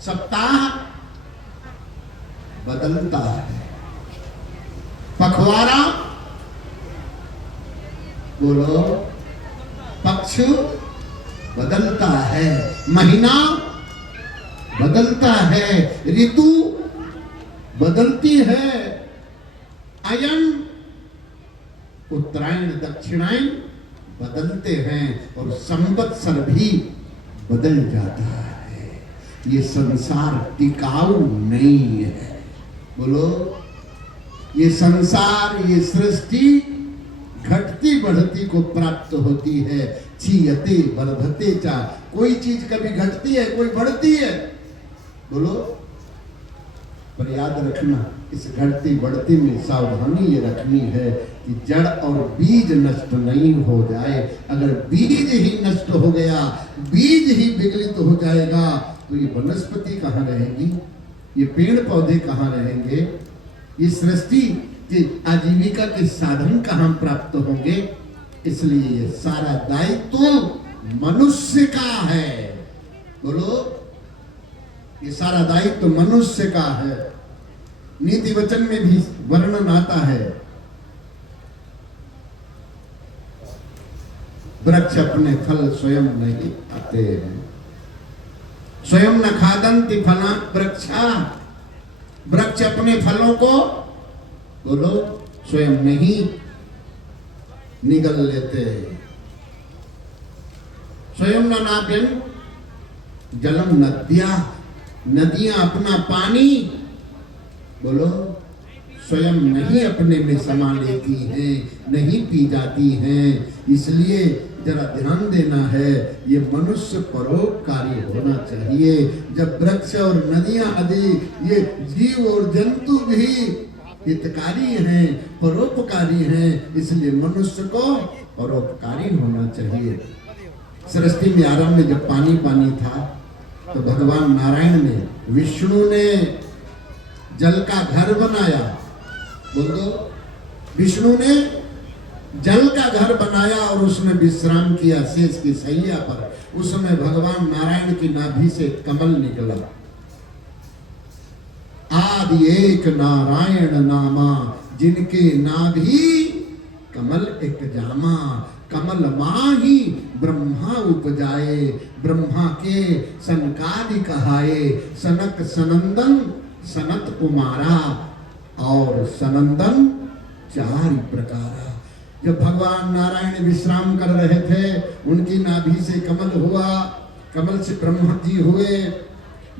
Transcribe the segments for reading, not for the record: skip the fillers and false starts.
सप्ताह बदलता है, पखवाड़ा बोलो, पक्ष बदलता है, महीना बदलता है, ऋतु बदलती है, अयन उत्तरायण दक्षिणायन बदलते हैं और संवत्सर भी बदल जाता है। ये संसार टिकाऊ नहीं है। बोलो, ये संसार, ये सृष्टि घटती बढ़ती को प्राप्त होती है। क्षीयते वर्धते चा, कोई चीज कभी घटती है, कोई बढ़ती है। बोलो, पर याद रखना, इस घटती बढ़ती में सावधानी ये रखनी है कि जड़ और बीज नष्ट नहीं हो जाए। अगर बीज ही नष्ट हो गया, बीज ही विगलित हो जाएगा, तो ये वनस्पति कहाँ रहेगी, ये पेड़ पौधे कहाँ रहेंगे, ये सृष्टि के आजीविका के साधन कहाँ प्राप्त होंगे। इसलिए ये सारा दायित्व मनुष्य का है। बोलो, ये सारा दायित्व मनुष्य का है। नीति वचन में भी वर्णन आता है, वृक्ष अपने फल स्वयं नहीं खाते हैं, स्वयं न खादन्ति फला वृक्षा, वृक्ष अपने फलों को बोलो स्वयं नहीं निगल लेते, स्वयं न नाप्यन जलम नद्या, नदियां अपना पानी बोलो स्वयं नहीं अपने में समा लेती हैं, नहीं पी जाती हैं। इसलिए जरा ध्यान देना है, ये मनुष्य परोपकारी होना चाहिए। जब वृक्ष और नदियां आदि ये जीव और जंतु भी हितकारी हैं, परोपकारी हैं, इसलिए मनुष्य को परोपकारी होना चाहिए। सृष्टि में आरंभ में जब पानी पानी था, तो भगवान नारायण ने, विष्णु ने जल का घर बनाया। बोल दो, विष्णु ने जल का घर बनाया और उसमें विश्राम किया शेष की सैया पर। उस समय भगवान नारायण की नाभि से कमल निकला। आदि एक नारायण नामा, जिनके नाभि कमल एक जामा, कमल माही ब्रह्मा उपजाए, ब्रह्मा के सनकादि कहाए, सनक सनंदन सनत कुमारा, और सनंदन चार प्रकारा। जब भगवान नारायण विश्राम कर रहे थे, उनकी नाभि से कमल हुआ, कमल से ब्रह्मा जी हुए,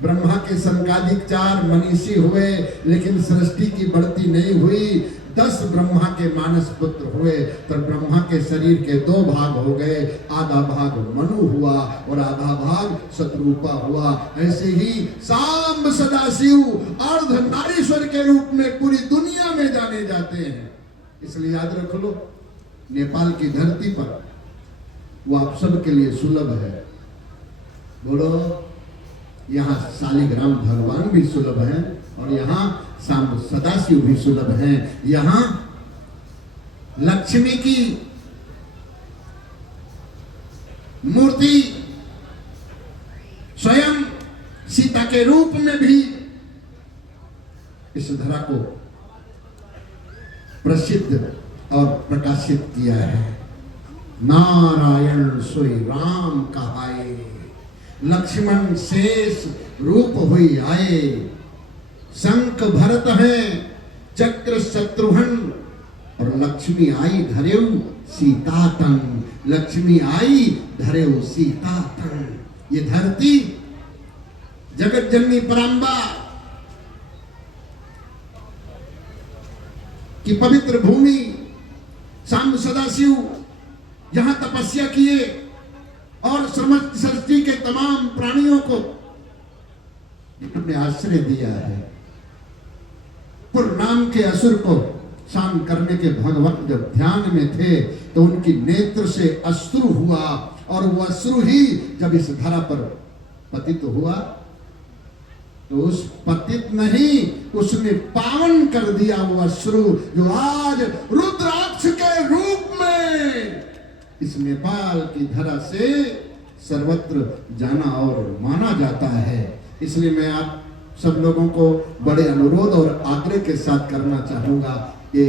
ब्रह्मा के संकादिक चार मनीषी हुए, लेकिन सृष्टि की बढ़ती नहीं हुई। 10 ब्रह्मा के मानस पुत्र हुए, तो ब्रह्मा के शरीर के 2 भाग हो गए, आधा भाग मनु हुआ और आधा भाग शत्रुपा हुआ। ऐसे ही सांब सदाशिव अर्धनारीश्वर के रूप में पूरी दुनिया में जाने जाते हैं। इसलिए याद रख लो, नेपाल की धरती पर वो आप सबके लिए सुलभ है। बोलो, यहाँ शालिग्राम भगवान भी सुलभ है और यहाँ सांब सदाशिव भी सुलभ हैं। यहाँ लक्ष्मी की मूर्ति स्वयं सीता के रूप में भी इस धरा को प्रसिद्ध और प्रकाशित किया है। नारायण सोई राम कहाए, लक्ष्मण शेष रूप हुई आए, शंख भरत है, चक्र शत्रुघ्न, और लक्ष्मी आई धरेऊ सीता तन, लक्ष्मी आई धरेऊ सीता तन। ये धरती जगत जननी पराम्बा की पवित्र भूमि, सांब सदाशिव यहां तपस्या किए और समस्त सृष्टि के तमाम प्राणियों को अपने आश्रय दिया है। पुर नाम के असुर को शांत करने के भगवान जब ध्यान में थे, तो उनकी नेत्र से अश्रु हुआ, और वह अश्रु ही जब इस धरा पर पतित हुआ, तो उस पतित नहीं, उसने पावन कर दिया वो अश्रु, जो आज रुद्राक्ष के रूप में इस नेपाल की धरा से सर्वत्र जाना और माना जाता है। इसलिए मैं आप सब लोगों को बड़े अनुरोध और आग्रह के साथ करना चाहूंगा, ये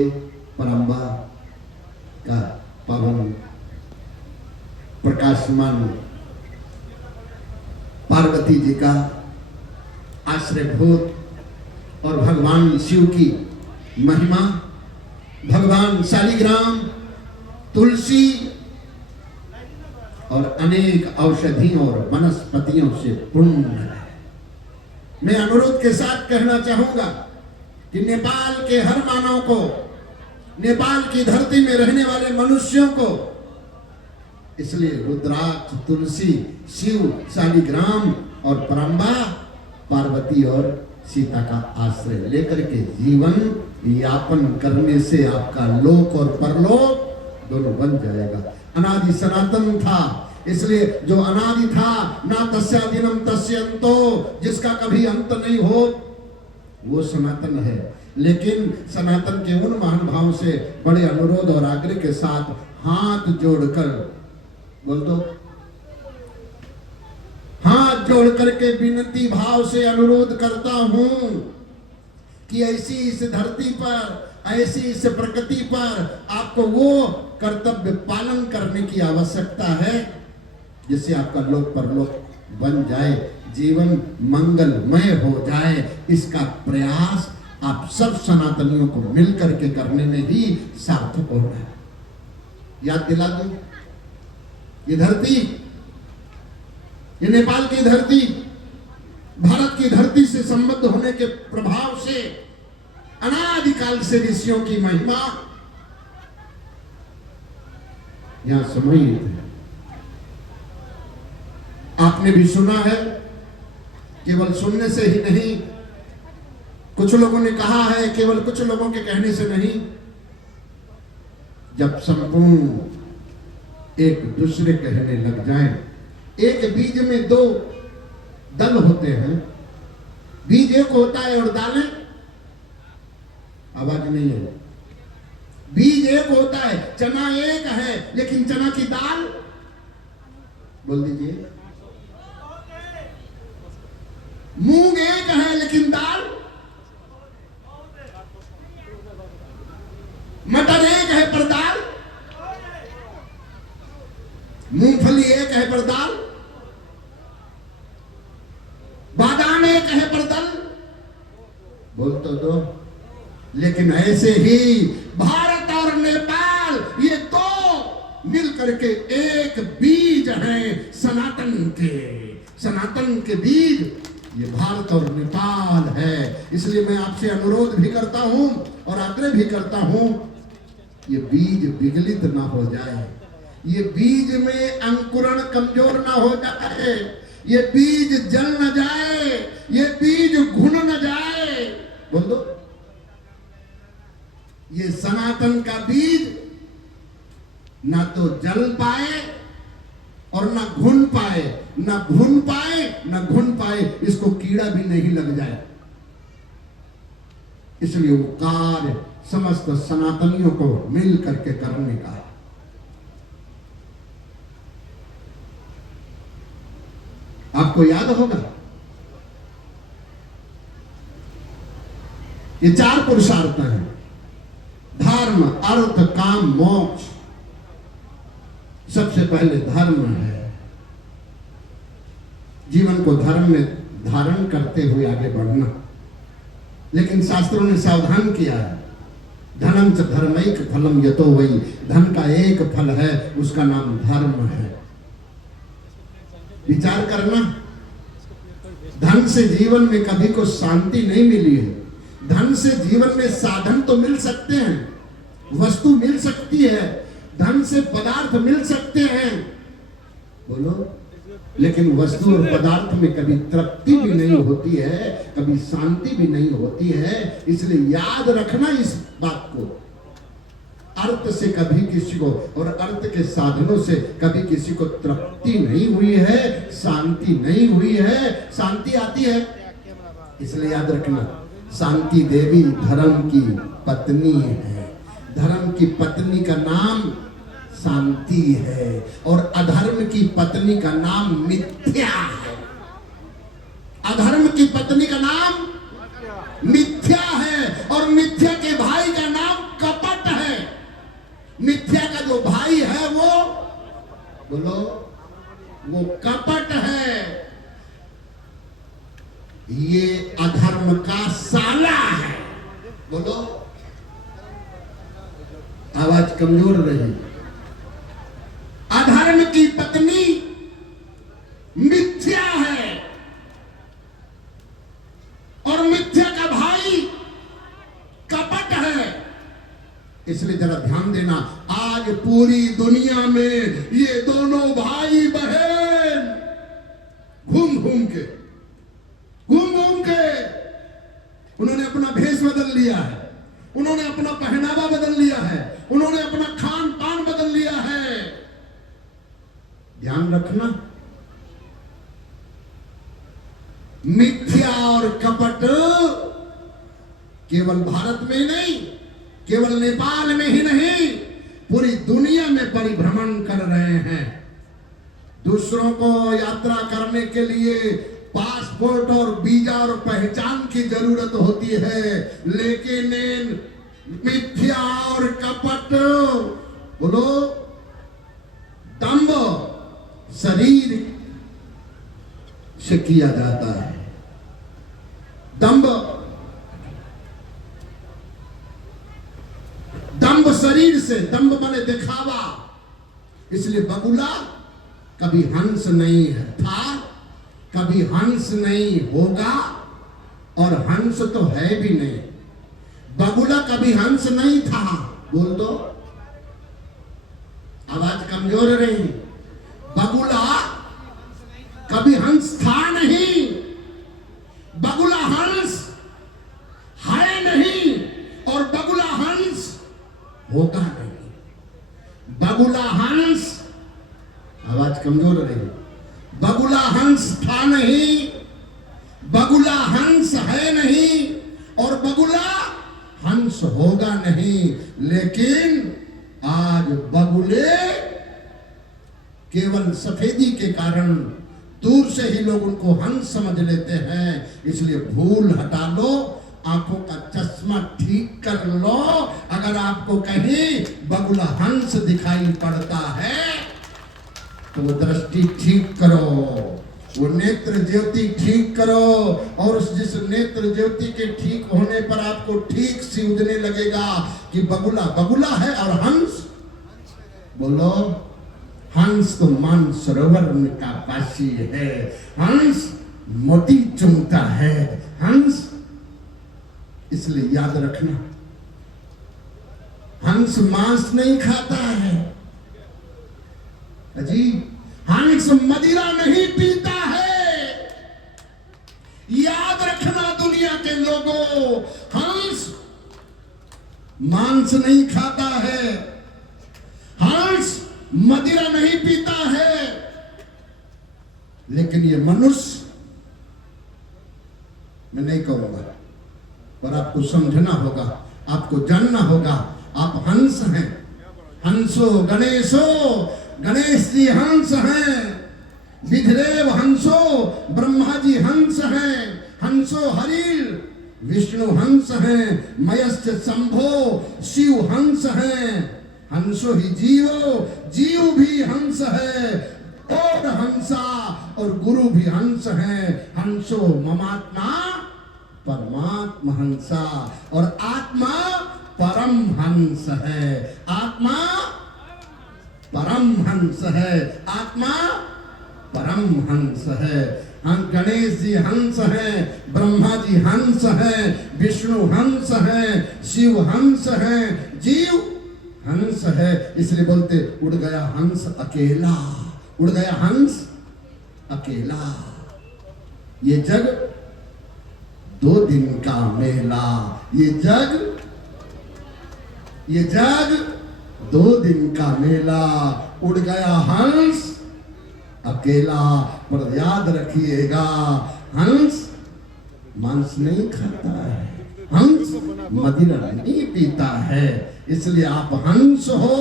परंबा का पावन प्रकाशमान पार्वती जी का आश्रयभूत और भगवान शिव की महिमा, भगवान शालिग्राम, तुलसी और अनेक औषधियों और वनस्पतियों से पूर्ण है। मैं अनुरोध के साथ कहना चाहूंगा कि नेपाल के हर मानव को, नेपाल की धरती में रहने वाले मनुष्यों को, इसलिए रुद्राक्ष, तुलसी, शिव, शालिग्राम और परंबा, पार्वती और सीता का आश्रय लेकर के जीवन यापन करने से आपका लोक और परलोक दोनों बन जाएगा। अनादि सनातन था, इसलिए जो अनादि था, ना तस्यादिनम तस्यंतो, जिसका कभी अंत नहीं हो, वो सनातन है। लेकिन सनातन के उन महानुभावों से बड़े अनुरोध और आग्रह के साथ हाथ जोड़कर बोल दो, हाथ जोड़ करके विनती भाव से अनुरोध करता हूं कि ऐसी इस धरती पर, ऐसी इस प्रकृति पर आपको वो कर्तव्य पालन करने की आवश्यकता है जिससे आपका लोक परलोक बन जाए, जीवन मंगलमय हो जाए। इसका प्रयास आप सब सनातनियों को मिलकर के करने में ही सार्थक होना है। याद दिला दो, ये धरती, ये नेपाल की धरती भारत की धरती से संबद्ध होने के प्रभाव से अनादिकाल से ऋषियों की महिमा यहां समाहित है। आपने भी सुना है, केवल सुनने से ही नहीं, कुछ लोगों ने कहा है, केवल कुछ लोगों के कहने से नहीं, जब संपूर्ण एक दूसरे कहने लग जाएं, एक बीज में दो दल होते हैं, बीज एक होता है और दालें, आवाज नहीं है, बीज एक होता है, चना एक है लेकिन चना की दाल, बोल दीजिए, मूंग एक है लेकिन दाल, मटर एक है पर दाल, मूंगफली एक है पर दाल, बादाम एक है पर दल, बोल तो दो। लेकिन ऐसे ही भारत और नेपाल, ये दो मिल करके एक बीज हैं सनातन के, सनातन के बीज ये भारत और नेपाल है। इसलिए मैं आपसे अनुरोध भी करता हूं और आग्रह भी करता हूं, ये बीज विगलित ना हो जाए, ये बीज में अंकुरण कमजोर ना हो जाए, ये बीज जल न जाए, ये बीज घुन न जाए, बोल दो। ये सनातन का बीज ना तो जल पाए और ना घुन पाए, ना घुन पाए ना घुन पाए, इसको कीड़ा भी नहीं लग जाए। इसलिए वो कार्य समस्त सनातनियों को मिल करके करने का है। आपको याद होगा, ये चार पुरुषार्थ हैं, धर्म, अर्थ, काम, मोक्ष। सबसे पहले धर्म है, जीवन को धर्म में धारण करते हुए आगे बढ़ना। लेकिन शास्त्रों ने सावधान किया है, धनम च धर्मैक फलम यतो वै, धन का एक फल है, उसका नाम धर्म है। विचार करना, धन से जीवन में कभी को शांति नहीं मिली है। धन से जीवन में साधन तो मिल सकते हैं, वस्तु मिल सकती है, धन से पदार्थ मिल सकते हैं, बोलो, लेकिन वस्तु और पदार्थ में कभी तृप्ति भी नहीं होती है, कभी शांति भी नहीं होती है। इसलिए याद रखना इस बात को, अर्थ से कभी किसी को और अर्थ के साधनों से कभी किसी को तृप्ति नहीं हुई है, शांति नहीं हुई है। शांति आती है, इसलिए याद रखना, शांति देवी धर्म की पत्नी है, धर्म की पत्नी का नाम शांति है और अधर्म की पत्नी का नाम मिथ्या है। अधर्म पत्नी का नाम मिथ्या है, और मिथ्या के भाई का नाम कपट है। मिथ्या का जो भाई है वो बोलो, वो कपट है। ये अधर्म का साला है। बोलो, आवाज कमजोर रही। अधर्म की पत्नी मिथ्या है, और मिथ्या का भाई कपट है। इसलिए जरा ध्यान देना, आज पूरी दुनिया में ये दोनों भाई बहन घूम घूम के उन्होंने अपना भेष बदल लिया है, उन्होंने अपना पहनावा बदल लिया है, उन्होंने अपना खान पान बदल लिया है। ध्यान रखना, मिथ्या और कपट केवल भारत में नहीं, केवल नेपाल में ही नहीं, पूरी दुनिया में परिभ्रमण कर रहे हैं। दूसरों को यात्रा करने के लिए पासपोर्ट और वीजा और पहचान की जरूरत होती है, लेकिन मिथ्या और कपट बोलो, दंभ शरीर से किया जाता है। दंभ शरीर से, दंभ बने दिखावा। इसलिए बगुला कभी हंस नहीं था, कभी हंस नहीं होगा, और हंस तो है भी नहीं। बगुला कभी हंस नहीं था, बोल दो, आवाज कमजोर रही। बगुला कभी हंस था नहीं, बगुला हंस है नहीं, और बगुला हंस होगा नहीं। बगुला हंस, आवाज कमजोर रही। बगुला हंस था नहीं, बगुला हंस है नहीं, और बगुला हंस होगा नहीं। लेकिन आज बगुले केवल सफेदी के कारण दूर से ही लोग उनको हंस समझ लेते हैं। इसलिए भूल हटा लो, आंखों का चश्मा ठीक कर लो। अगर आपको कहीं बगुला हंस दिखाई पड़ता है तो वो दृष्टि ठीक करो, वो नेत्र ज्योति ठीक करो, और उस जिस नेत्र ज्योति के ठीक होने पर आपको ठीक सूझने लगेगा कि बगुला बगुला है और हंस, बोलो, हंस तो मानसरोवर का पासी है, हंस मोती चुनता है, हंस। इसलिए याद रखना, हंस मांस नहीं खाता है अजी, हंस मदिरा नहीं पीता है। याद रखना दुनिया के लोगों, हंस मांस नहीं खाता है, हंस मदिरा नहीं पीता है। लेकिन ये मनुष्य, मैं नहीं कहूंगा, पर आपको समझना होगा, आपको जानना होगा। आप हंस हैं, हंसो गणेशो, गणेश जी हंस हैं, विधिदेव हंसो, ब्रह्मा जी हंस हैं, हंसो हरिल, विष्णु हंस हैं, मयश्च शंभो, शिव हंस हैं, हंसो ही जीवो, जीव भी हंस है, और हंसा और गुरु भी हंस हैं। हंसो ममात्मा परमात्मा हंसा, और आत्मा परम हंस है, आत्मा परम हंस है, आत्मा परम हंस है। गणेश जी हंस हैं, ब्रह्मा जी हंस हैं, विष्णु हंस हैं, शिव हंस हैं, जीव हंस है। इसलिए बोलते उड़ गया हंस अकेला, उड़ गया हंस अकेला। ये जग 2 दिन का मेला, ये जग 2 दिन का मेला। उड़ गया हंस अकेला, पर याद रखिएगा, हंस मांस नहीं खाता है, हंस मदिरा नहीं पीता है। इसलिए आप हंस हो,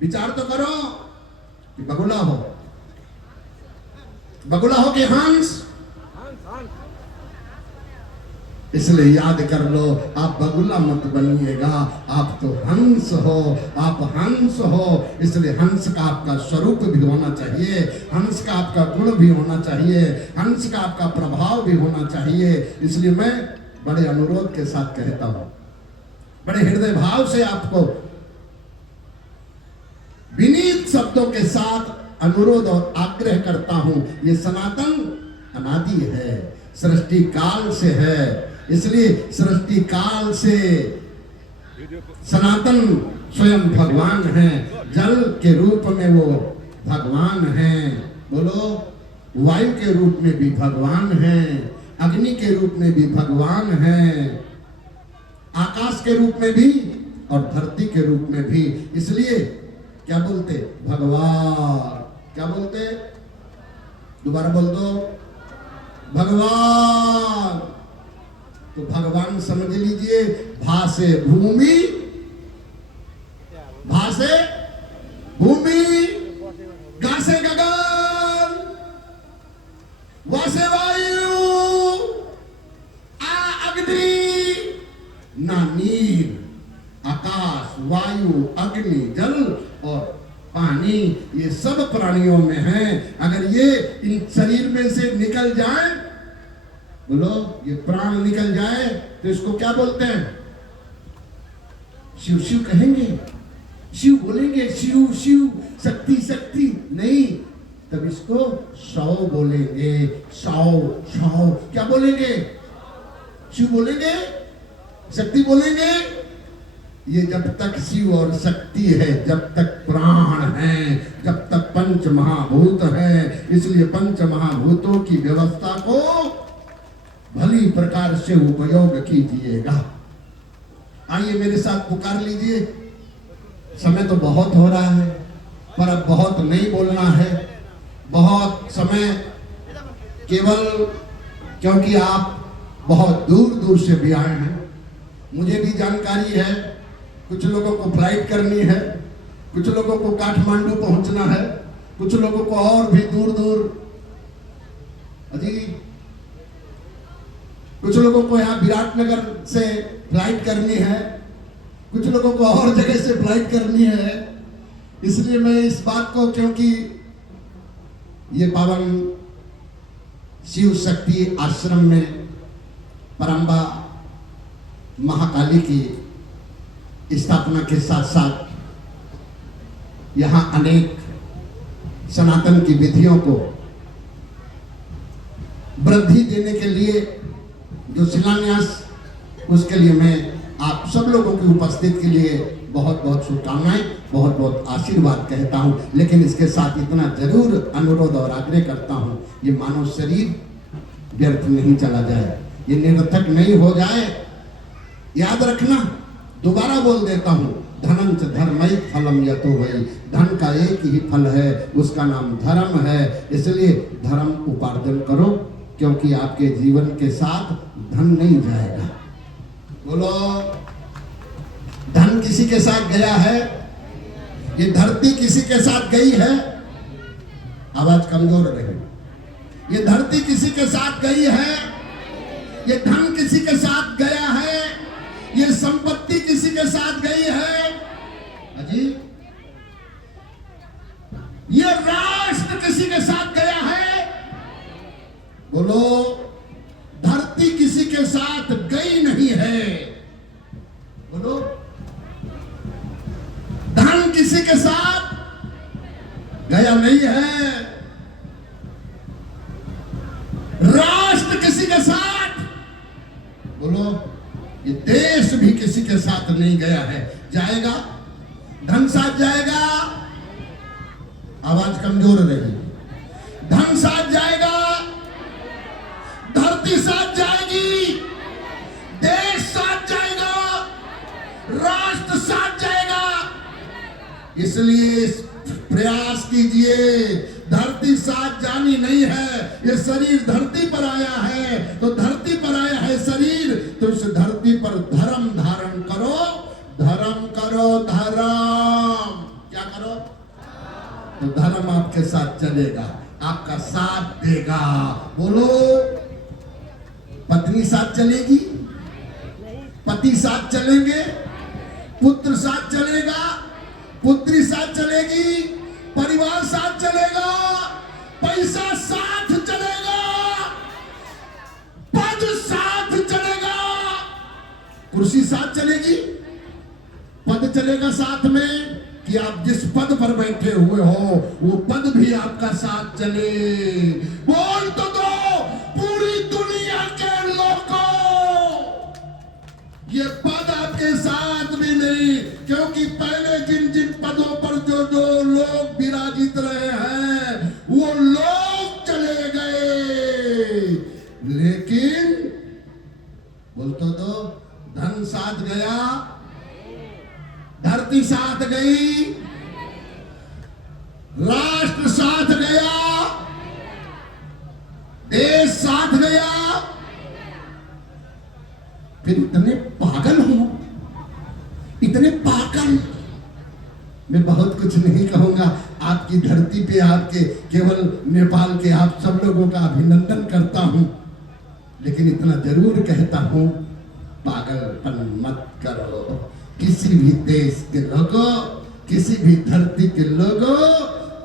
विचार तो करो कि बगुला हो, बगुला हो कि हंस। इसलिए याद कर लो, आप बगुला मत बनिएगा, आप तो हंस हो, आप हंस हो। इसलिए हंस का आपका स्वरूप भी होना चाहिए, हंस का आपका गुण भी होना चाहिए, हंस का आपका प्रभाव भी होना चाहिए। इसलिए मैं बड़े अनुरोध के साथ कहता हूं, बड़े हृदय भाव से आपको विनीत शब्दों के साथ अनुरोध और आग्रह करता हूं। ये सनातन अनादि है, सृष्टि काल से है। इसलिए सृष्टि काल से सनातन स्वयं भगवान है, जल के रूप में वो भगवान है। बोलो, वायु के रूप में भी भगवान है, अग्नि के रूप में भी भगवान है, आकाश के रूप में भी और धरती के रूप में भी। इसलिए क्या बोलते? भगवान। क्या बोलते? दोबारा बोल दो, भगवान। तो भगवान समझ लीजिए, भा से भूमि, भा से भूमि, गा से गगन, वा से वायु, आ अग्नि, ना नीर। आकाश, वायु, अग्नि, जल और पानी, ये सब प्राणियों में है। अगर ये इन शरीर में से निकल जाए, बोलो, ये प्राण निकल जाए तो इसको क्या बोलते हैं? शिव शिव कहेंगे, शिव बोलेंगे, शिव शिव, शक्ति शक्ति नहीं, तब इसको सौ बोलेंगे, सौ सौ। क्या बोलेंगे? शिव बोलेंगे, शक्ति बोलेंगे। ये जब तक शिव और शक्ति है, जब तक प्राण है, जब तक पंच महाभूत है। इसलिए पंच महाभूतों की व्यवस्था को भली प्रकार से उपयोग कीजिएगा। आइए मेरे साथ पुकार लीजिए। समय तो बहुत हो रहा है, पर अब बहुत नहीं बोलना है। बहुत समय केवल क्योंकि आप बहुत दूर दूर से भी आए हैं, मुझे भी जानकारी है। कुछ लोगों को फ्लाइट करनी है, कुछ लोगों को काठमांडू पहुंचना है, कुछ लोगों को और भी दूर दूर, अजी कुछ लोगों को यहाँ विराटनगर से फ्लाइट करनी है, कुछ लोगों को और जगह से फ्लाइट करनी है। इसलिए मैं इस बात को, क्योंकि ये पावन शिव शक्ति आश्रम में परम्बा महाकाली की स्थापना के साथ साथ यहाँ अनेक सनातन की विधियों को वृद्धि देने के लिए जो शिलान्यास, उसके लिए मैं आप सब लोगों की उपस्थिति के लिए बहुत बहुत शुभकामनाएं, बहुत बहुत आशीर्वाद कहता हूं। लेकिन इसके साथ इतना जरूर अनुरोध और आग्रह करता हूं, ये मानव शरीर व्यर्थ नहीं चला जाए, ये निरर्थक नहीं हो जाए। याद रखना, दोबारा बोल देता हूं, धनंच धर्मैक फलम यतो वै। धन का एक ही फल है, उसका नाम धर्म है। इसलिए धर्म उपार्जन करो, क्योंकि आपके जीवन के साथ धन नहीं जाएगा। बोलो, धन किसी के साथ गया है? ये धरती किसी के साथ गई है? आवाज कमजोर रही। ये धरती किसी के साथ गई है? ये धन किसी के साथ गया है? ये संपत्ति किसी के साथ गई है? अजी, ये राष्ट्र किसी के साथ गया है? बोलो, धरती किसी के साथ गई नहीं है। बोलो, धन किसी के साथ गया नहीं है, राष्ट्र किसी के साथ, बोलो, ये देश भी किसी के साथ नहीं गया है। जाएगा? धन साथ जाएगा? आवाज कमजोर रही। धन साथ जाएगा, धरती साथ जाएगी, देश साथ जाएगा, राष्ट्र साथ जाएगा। इसलिए प्रयास कीजिए, धरती साथ जानी नहीं है। ये शरीर धरती पर आया है, तो धरती पर आया है शरीर, तो इस धरती पर धर्म धारण करो, धर्म करो, धर्म। क्या करो? तो धर्म आपके साथ चलेगा, आपका साथ देगा। बोलो, पत्नी साथ चलेगी, पति साथ चलेंगे, पुत्र साथ चलेगा, पुत्री साथ चलेगी, परिवार साथ चलेगा, पैसा साथ चलेगा, पद साथ चलेगा, कुर्सी साथ चलेगी, पद चलेगा साथ में कि आप जिस पद पर बैठे हुए हो वो पद भी आपका साथ चले। बोल तो दो पूरी दुनिया के लोगों, ये पद आपके साथ भी नहीं, क्योंकि पहले जिन जिन पदों पर जो जो लोग विराजित रहे हैं वो लोग चले गए, लेकिन बोल तो दो धन साथ गया, धरती साथ गई, राष्ट्र साथ गया, देश साथ गया। फिर इतने पागल हो, इतने पागल। मैं बहुत कुछ नहीं कहूंगा, आपकी धरती पे आपके केवल नेपाल के आप सब लोगों का अभिनंदन करता हूं, लेकिन इतना जरूर कहता हूं, पागलपन मत करो। किसी भी देश के लोगों, किसी भी धरती के लोगों,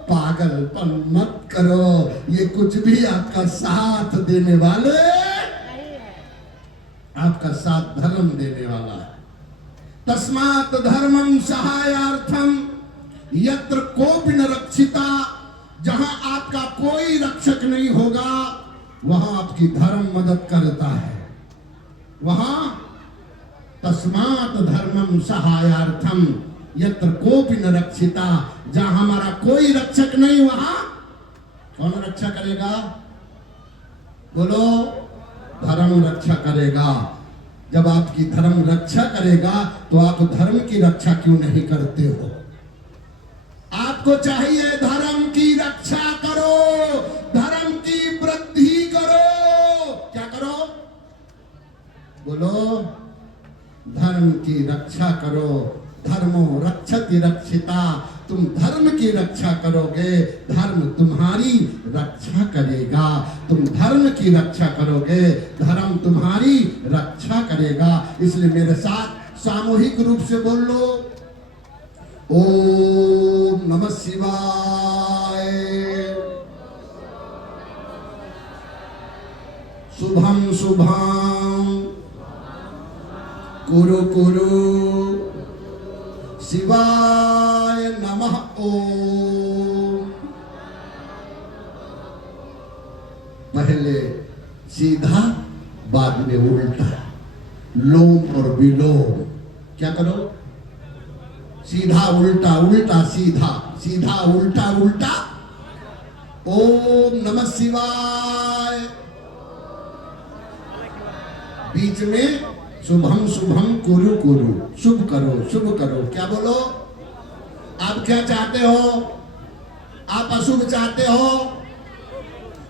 पागलपन मत करो। ये कुछ भी आपका साथ देने वाले, आपका साथ धर्म देने वाला है। तस्मात् धर्मं सहायार्थम यत्र कोपि न रक्षिता, जहां आपका कोई रक्षक नहीं होगा वहां आपकी धर्म मदद करता है। वहां तस्मात् धर्मं सहायार्थम यत्र कोपि न रक्षिता, जहां हमारा कोई रक्षक नहीं वहां कौन रक्षा करेगा? बोलो, धर्म रक्षा करेगा। जब आपकी धर्म रक्षा करेगा तो आप धर्म की रक्षा क्यों नहीं करते हो? आपको चाहिए धर्म की रक्षा करो, धर्म की वृद्धि करो। क्या करो? बोलो, धर्म की रक्षा करो। धर्मो रक्षति रक्षिता, तुम धर्म की रक्षा करोगे, धर्म तुम्हारी रक्षा करेगा। तुम धर्म की रक्षा करोगे, धर्म तुम्हारी रक्षा करेगा। इसलिए मेरे साथ सामूहिक रूप से बोल लो, ओम नमः शिवाय। शुभम शुभम कुरु कुरु शिवाय नमः। ओम। पहले सीधा, बाद में उल्टा, लोम और विलोम। क्या करो? सीधा उल्टा, उल्टा सीधा, सीधा उल्टा, उल्टा। ओम नमः शिवाय। बीच में शुभम शुभम कुरु कुरु, शुभ करो, शुभ करो। क्या बोलो? आप क्या चाहते हो? आप अशुभ चाहते हो?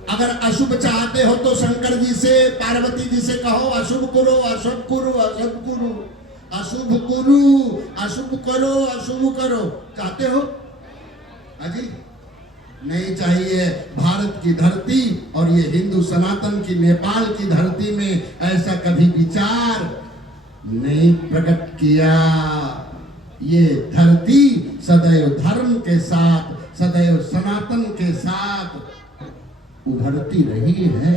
अगर अशुभ चाहते हो तो शंकर जी से, पार्वती जी से कहो अशुभ करो, अशुभ करो, अशुभ करो, अशुभ करो, अशुभ करो, अशुभ करो। चाहते हो? अजी नहीं चाहिए। भारत की धरती और ये हिंदू सनातन की नेपाल की धरती में ऐसा कभी विचार नहीं प्रकट किया। ये धरती सदैव धर्म के साथ, सदैव सनातन के साथ उभरती रही है।